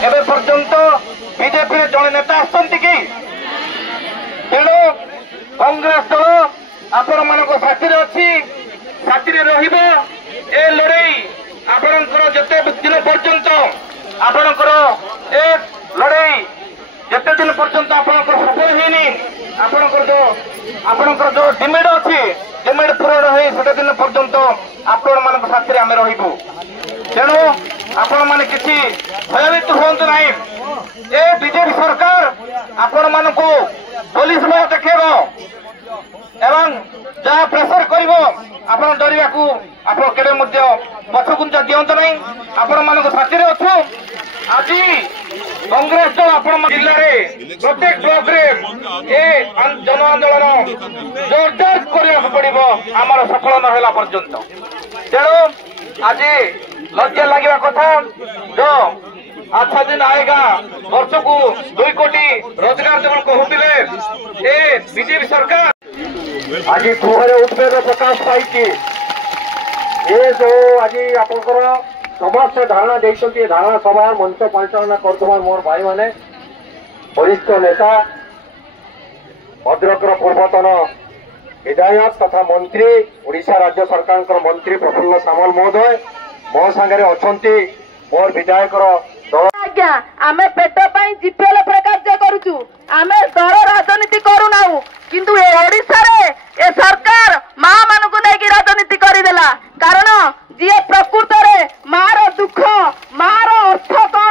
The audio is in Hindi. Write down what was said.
एबे पर्यंत बीजेपी जड़े नेता आसती कि तेणु कांग्रेस दल आपण मान साथी अच्छी साथी ए लड़ई आपणकर जिते दिन पर्यंत आपणकर ए लड़ई जिते दिन पर्यंत आपणकर सफल होनी आपणकर जो डिमेड अच्छी डिमेड पूरण हो दिन पर्यंत आपण मान साथी आम रु तेणु आपण मैंने किसी भयभीत हूँ ना ए बीजेपी सरकार आपण मान पुलिस भय देखेब एवं जहाँ प्रेसर कर आपण डरवा को आप पछकुंचा दिंत ना आपण मान साथी अच्छु आज कांग्रेस दल आपण जिले में प्रत्येक ब्लॉक रे जन आंदोलन जोरदार करने पड़ो आमर सफल न पर्यंत तेणु आज लज्जा लगे कथा जो अच्छा दिन आएगा वर्ष को 2 कोटी रोजगार देव कहते ए बीजेपी सरकार आज गृह उद्वेग प्रकाश पाई ये जो आज आप समस्त धारणा देखते धारणा सभा मंच परिचालना कर मोर भाई माने वरिष्ठ नेता भद्रकर पूर्वतन विधायक तथा मंत्री ओडिशा राज्य सरकार मंत्री प्रफुल्ल सामल महोदय मो सांगे अच्छा मोर विधायक आज्ञा आमे पेट पाई जीपीएल प्रकाश करूचु आमे दल राजनीति करूना किंतु ए ओडिशा रे ए सरकार मां मानकु नेकी राजनीति करिदेला कारण जी प्रकृत रे मार दुख मार अर्थ कौन